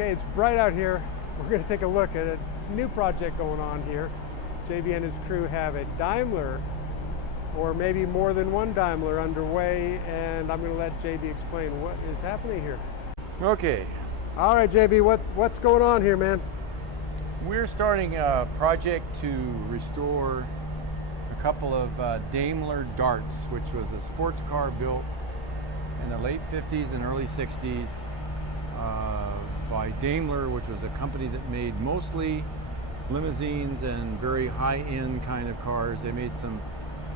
Okay, it's bright out here. We're going to take a look at a new project going on here. JB and his crew have a Daimler, or maybe more than one Daimler underway, and I'm going to let JB explain what is happening here. Okay. All right, JB, what's going on here, man? We're starting a project to restore a couple of Daimler Darts, which was a sports car built in the late 50s and early 60s by Daimler, which was a company that made mostly limousines and very high-end kind of cars. They made some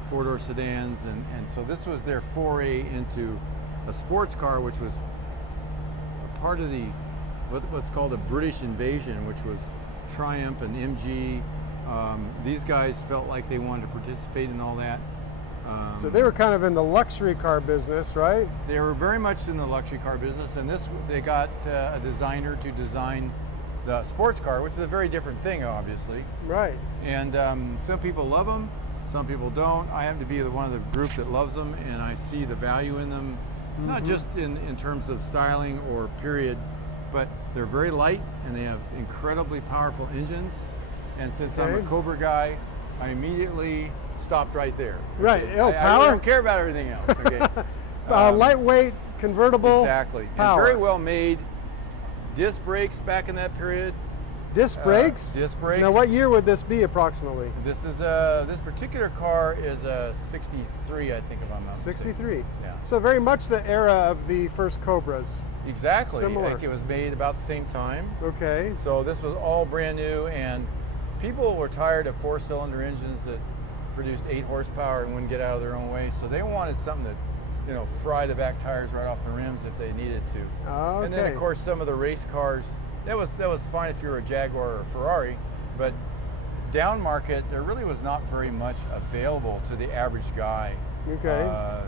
four-door sedans, and so this was their foray into a sports car, which was a part of the what's called a British invasion, which was Triumph and MG. These guys felt like they wanted to participate in all that. So they were kind of in the luxury car business, right? They were very much in the luxury car business, and they got a designer to design the sports car, which is a very different thing, obviously. Right. And some people love them, some people don't. I happen to be one of the group that loves them, and I see the value in them, not just in terms of styling or period, but they're very light and they have incredibly powerful engines. And since I'm a Cobra guy, I immediately stopped right there. Right. Okay. Oh, I power? don't care about everything else. Okay. Lightweight, convertible. Exactly. Power. And very well made. Disc brakes back in that period. Disc brakes? Disc brakes. Now, what year would this be approximately? This is this particular car is a 63, I think, if I'm not mistaken. 63. Yeah. So very much the era of the first Cobras. Exactly. Similar. I think it was made about the same time. Okay. So this was all brand new, and people were tired of four-cylinder engines that produced 8 horsepower and wouldn't get out of their own way. So they wanted something that, you know, fry the back tires right off the rims if they needed to. Okay. And then of course some of the race cars, that was fine if you were a Jaguar or a Ferrari, but down market there really was not very much available to the average guy. Okay.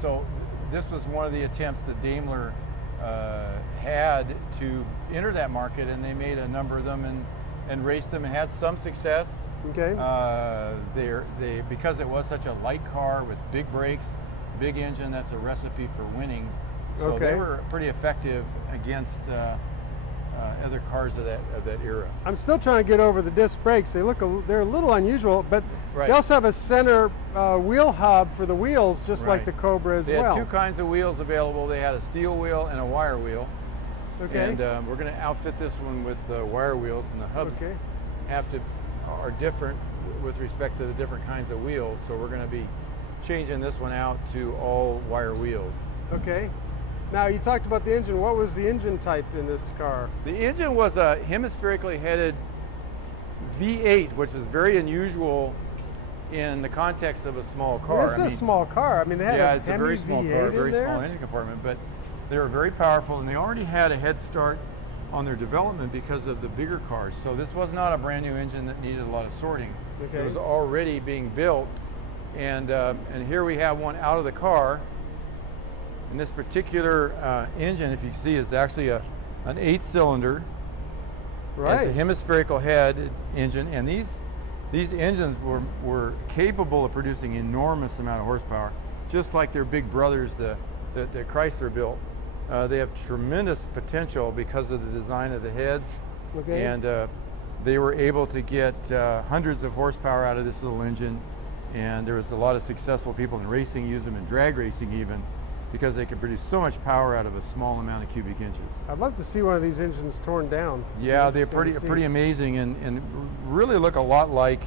So this was one of the attempts that Daimler had to enter that market, and they made a number of them and raced them and had some success. Okay. They because it was such a light car with big brakes, big engine, that's a recipe for winning. So they were pretty effective against other cars of that era. I'm still trying to get over the disc brakes. They're a little unusual, but they also have a center wheel hub for the wheels, just like the Cobra as well. They had 2 kinds of wheels available. They had a steel wheel and a wire wheel. Okay. And we're going to outfit this one with wire wheels, and the hubs are different with respect to the different kinds of wheels. So we're going to be changing this one out to all wire wheels. Okay. Now you talked about the engine. What was the engine type in this car? The engine was a hemispherically headed V8, which is very unusual in the context of a small car. Well, this is a small car. I mean, they had it's a very small car, very small engine compartment, but they were very powerful, and they already had a head start on their development because of the bigger cars. So this was not a brand new engine that needed a lot of sorting. Okay. It was already being built, and here we have one out of the car. And this particular engine, if you can see, is actually an 8-cylinder. Right. It's a hemispherical head engine, and these engines were capable of producing enormous amount of horsepower, just like their big brothers, the Chrysler built. They have tremendous potential because of the design of the heads, and they were able to get hundreds of horsepower out of this little engine. And there was a lot of successful people in racing use them, in drag racing even, because they can produce so much power out of a small amount of cubic inches. I'd love to see one of these engines torn down. Yeah, they're pretty amazing, and really look a lot like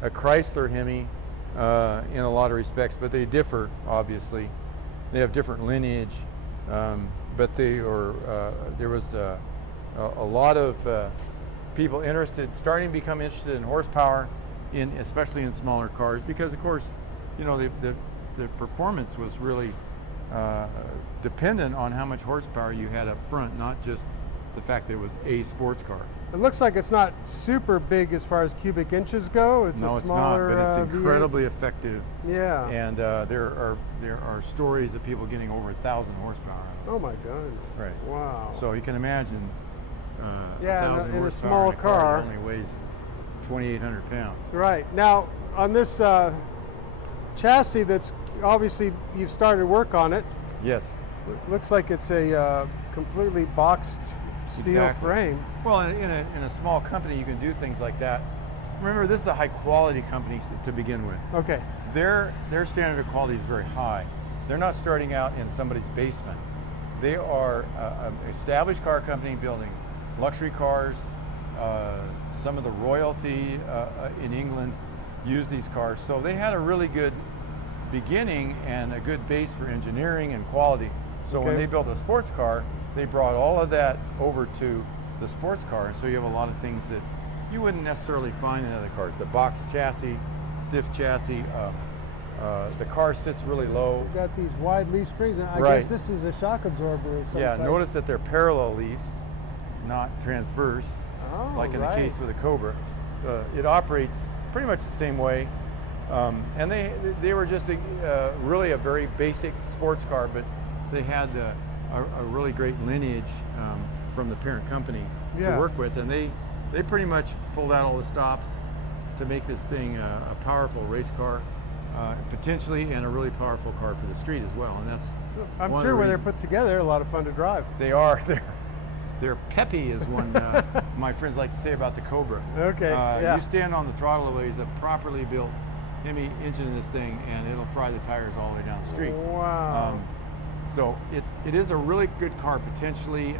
a Chrysler Hemi in a lot of respects, but they differ, obviously. They have different lineage, but there was a lot of people starting to become interested in horsepower, especially in smaller cars, because of course, you know, the performance was really dependent on how much horsepower you had up front, not just the fact that it was a sports car. It looks like it's not super big as far as cubic inches go. It's no, a smaller, it's not, but it's incredibly V8. Effective. Yeah. And there are stories of people getting over 1,000 horsepower. Oh my goodness. Right. Wow. So you can imagine. Yeah, 1,000 in a horsepower small in a car. that only weighs 2,800 pounds. Right. Now, on this chassis that's obviously you've started work on it. Yes. Looks like it's a completely boxed steel Exactly. frame. Well, in a small company, you can do things like that. Remember, this is a high quality company to begin with. Okay. Their standard of quality is very high. They're not starting out in somebody's basement. They are an established car company building luxury cars. Some of the royalty in England use these cars. So they had a really good beginning and a good base for engineering and quality. So when Okay. they built a sports car, they brought all of that over to the sports car. So you have a lot of things that you wouldn't necessarily find in other cars. The box chassis, stiff chassis, the car sits really low. We've got these wide leaf springs. I Right. guess this is a shock absorber of some Yeah, type. notice that they're parallel leaves, not transverse, Oh, like in right. the case with the Cobra. It operates pretty much the same way. And they were just really a very basic sports car, but they had a really great lineage from the parent company Yeah. to work with, and they pretty much pulled out all the stops to make this thing a powerful race car, potentially, and a really powerful car for the street as well. And that's I'm one of sure the when they're reasons- put together, they're a lot of fun to drive. They are. They're peppy, is one my friends like to say about the Cobra. Okay, yeah. You stand on the throttle of a properly built Hemi engine in this thing, and it'll fry the tires all the way down the street. Wow. So it is a really good car potentially.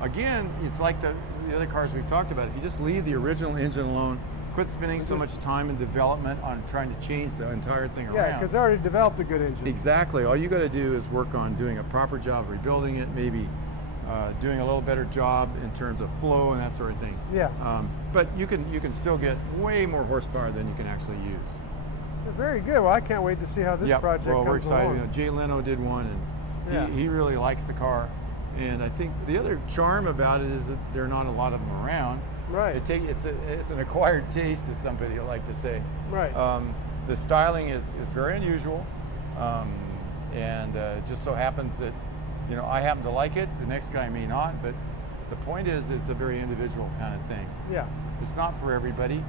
Again, it's like the other cars we've talked about. If you just leave the original engine alone, quit spending so much time in development on trying to change the entire thing Yeah, around. because they already developed a good engine. Exactly. All you got to do is work on doing a proper job rebuilding it, maybe doing a little better job in terms of flow and that sort of thing. Yeah. But you can still get way more horsepower than you can actually use. Very good. Well, I can't wait to see how this Yep. project Well, comes we're excited. along. You know, Jay Leno did one, and Yeah. he really likes the car. And I think the other charm about it is that there are not a lot of them around. Right. It's an acquired taste, as somebody would like to say. Right. The styling is very unusual, and just so happens that I happen to like it. The next guy may not, but the point is, it's a very individual kind of thing. Yeah. It's not for everybody,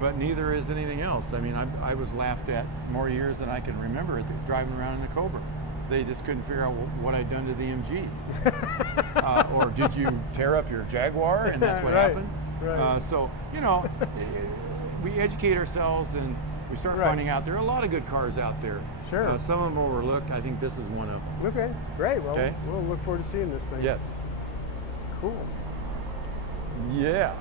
but neither is anything else. I mean, I was laughed at more years than I can remember driving around in the Cobra. They just couldn't figure out what I'd done to the MG. Or did you tear up your Jaguar and that's what Right, happened? right. So, we educate ourselves and we start Right. finding out there are a lot of good cars out there. Sure. Some of them overlooked. I think this is one of them. Okay, great. Well, Okay. we'll look forward to seeing this thing. Yes. Cool. Yeah.